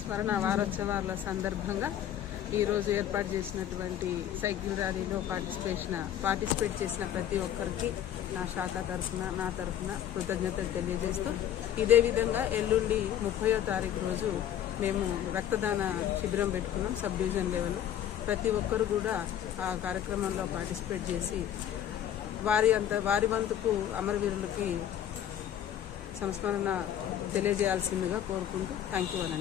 స్మరణ వారోత్సవాల సందర్భంగా ఈరోజు ఏర్పాటు చేసినటువంటి సైకిల్ ర్యాలీలో పార్టిసిపేషన్ పార్టిసిపేట్ చేసిన ప్రతి ఒక్కరికి నా శాఖ తరఫున నా తరఫున కృతజ్ఞతలు తెలియజేస్తూ ఇదే విధంగా ఎల్లుండి ముప్పయో తారీఖు రోజు మేము రక్తదాన శిబిరం పెట్టుకున్నాం సబ్ డివిజన్ లెవెల్లో ప్రతి ఒక్కరు కూడా ఆ కార్యక్రమంలో పార్టిసిపేట్ చేసి వారి అంత వారి వంతుకు అమరవీరులకి సంస్మరణ తెలియజేయాల్సిందిగా కోరుకుంటూ థ్యాంక్ యూ అనండి.